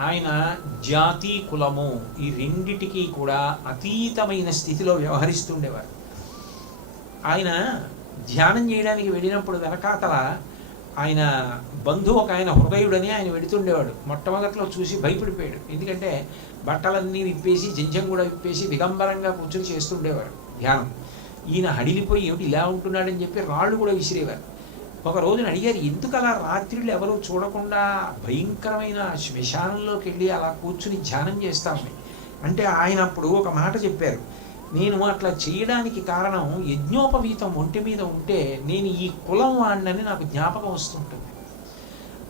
ఆయన జాతి కులము ఈ రెండిటికి కూడా అతీతమైన స్థితిలో వ్యవహరిస్తుండేవారు. ఆయన ధ్యానం చేయడానికి వెళ్ళినప్పుడు వెనకాతల ఆయన బంధువు ఒక ఆయన హృదయుడని ఆయన వెడుతుండేవాడు మొట్టమొదట్లో చూసి భయపడిపోయాడు. ఎందుకంటే బట్టలన్నీ విప్పేసి జంజం కూడా విప్పేసి విగంబరంగా కూర్చొని చేస్తుండేవాడు ధ్యానం. ఈయన హడిలిపోయి ఏమిటి ఇలా ఉంటున్నాడని చెప్పి రాళ్ళు కూడా విసిరేవారు. ఒక రోజున అడిగారు ఎందుకు అలా రాత్రిళ్ళు ఎవరు చూడకుండా భయంకరమైన శ్మశానంలోకి వెళ్ళి అలా కూర్చుని ధ్యానం చేస్తామని అంటే ఆయన అప్పుడు ఒక మాట చెప్పారు నేను అట్లా చేయడానికి కారణం యజ్ఞోపవీతం ఒంటి మీద ఉంటే నేను ఈ కులం వాడినని నాకు జ్ఞాపకం వస్తుంటుంది.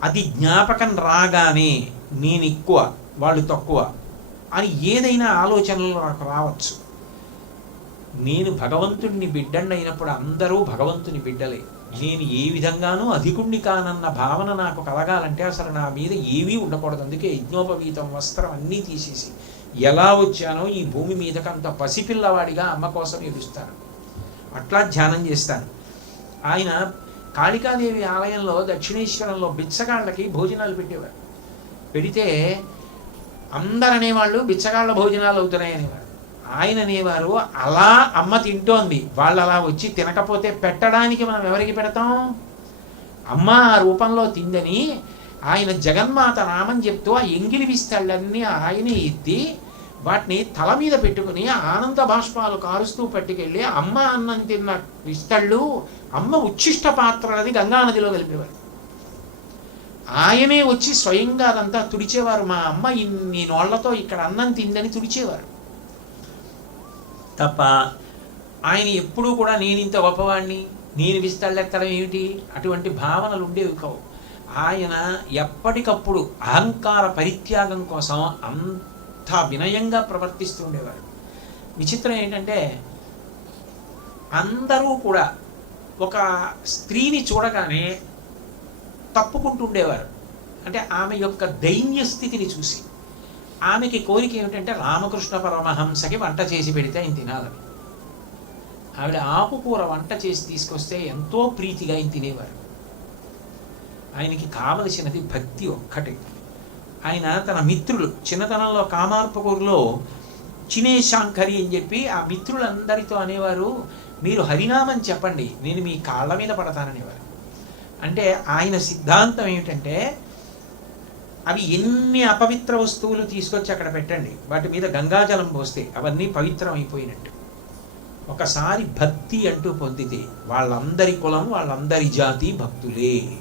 అది జ్ఞాపకం రాగానే నేను ఎక్కువ వాళ్ళు తక్కువ అని ఏదైనా ఆలోచనలు నాకు రావచ్చు. నేను భగవంతుడిని బిడ్డండి అయినప్పుడు అందరూ భగవంతుని బిడ్డలే. నేను ఏ విధంగానూ అధికుణ్ణి కానన్న భావన నాకు కలగాలంటే అసలు నా మీద ఏవీ ఉండకూడదు. అందుకే యజ్ఞోపవీతం వస్త్రం అన్నీ తీసేసి ఎలా వచ్చానో ఈ భూమి మీదకి అంత పసిపిల్లవాడిగా అమ్మ కోసం ఎదుస్తాను అట్లా ధ్యానం చేస్తాను. ఆయన కాళికాదేవి ఆలయంలో దక్షిణేశ్వరంలో బిచ్చగాళ్ళకి భోజనాలు పెట్టేవారు. పెడితే అందరనేవాళ్ళు బిచ్చగాళ్ళ భోజనాలు అవుతున్నాయి అనేవారు ఆయన అనేవారు అలా అమ్మ తింటోంది. వాళ్ళు అలా వచ్చి తినకపోతే పెట్టడానికి మనం ఎవరికి పెడతాం? అమ్మ ఆ రూపంలో తిందని ఆయన జగన్మాత నామం చెప్తూ ఆ ఎంగిలి విస్తళ్ళన్నీ ఆయనే ఎత్తి వాటిని తల మీద పెట్టుకుని ఆనంద బాష్పాలు కారుస్తూ పట్టుకెళ్ళి అమ్మ అన్నం తిన్న విస్తళ్ళు అమ్మ ఉచ్ఛిష్ట పాత్రలది గంగానదిలో కలిపేవారు. ఆయనే వచ్చి స్వయంగా అదంతా తుడిచేవారు. మా అమ్మ ఇన్ని నోళ్ళతో ఇక్కడ అన్నం తిందని తుడిచేవారు. తప్ప ఆయన ఎప్పుడూ కూడా నేను ఇంత గొప్పవాడిని నేను విస్తళ్ళెత్తడం ఏమిటి? అటువంటి భావనలు ఉండేవి కావు. ఆయన ఎప్పటికప్పుడు అహంకార పరిత్యాగం కోసం అంత వినయంగా ప్రవర్తిస్తుండేవారు విచిత్రం ఏంటంటే అందరూ కూడా ఒక స్త్రీని చూడగానే తప్పుకుంటుండేవారు అంటే ఆమె యొక్క దైన్య స్థితిని చూసి. ఆమెకి కోరిక ఏమిటంటే రామకృష్ణ పరమహంసకి వంట చేసి పెడితే ఆయన తినాలని. ఆవిడ ఆకుకూర వంట చేసి తీసుకొస్తే ఎంతో ప్రీతిగా ఆయన తినేవారు. ఆయనకి కావలసినది భక్తి ఒక్కటే. ఆయన తన మిత్రులు చిన్నతనంలో కామార్పకూరులో చినేశాంకరి అని చెప్పి ఆ మిత్రులందరితో అనేవారు మీరు హరినామం చెప్పండి నేను మీ కాళ్ళ మీద పడతాననేవారు. అంటే ఆయన సిద్ధాంతం ఏమిటంటే అవి ఎన్ని అపవిత్ర వస్తువులు తీసుకొచ్చి అక్కడ పెట్టండి. వాటి మీద గంగాజలం పోస్తే అవన్నీ పవిత్రం అయిపోయినట్టు ఒకసారి భక్తి అంటూ పొందితే వాళ్ళందరి కులం వాళ్ళందరి జాతి భక్తులే.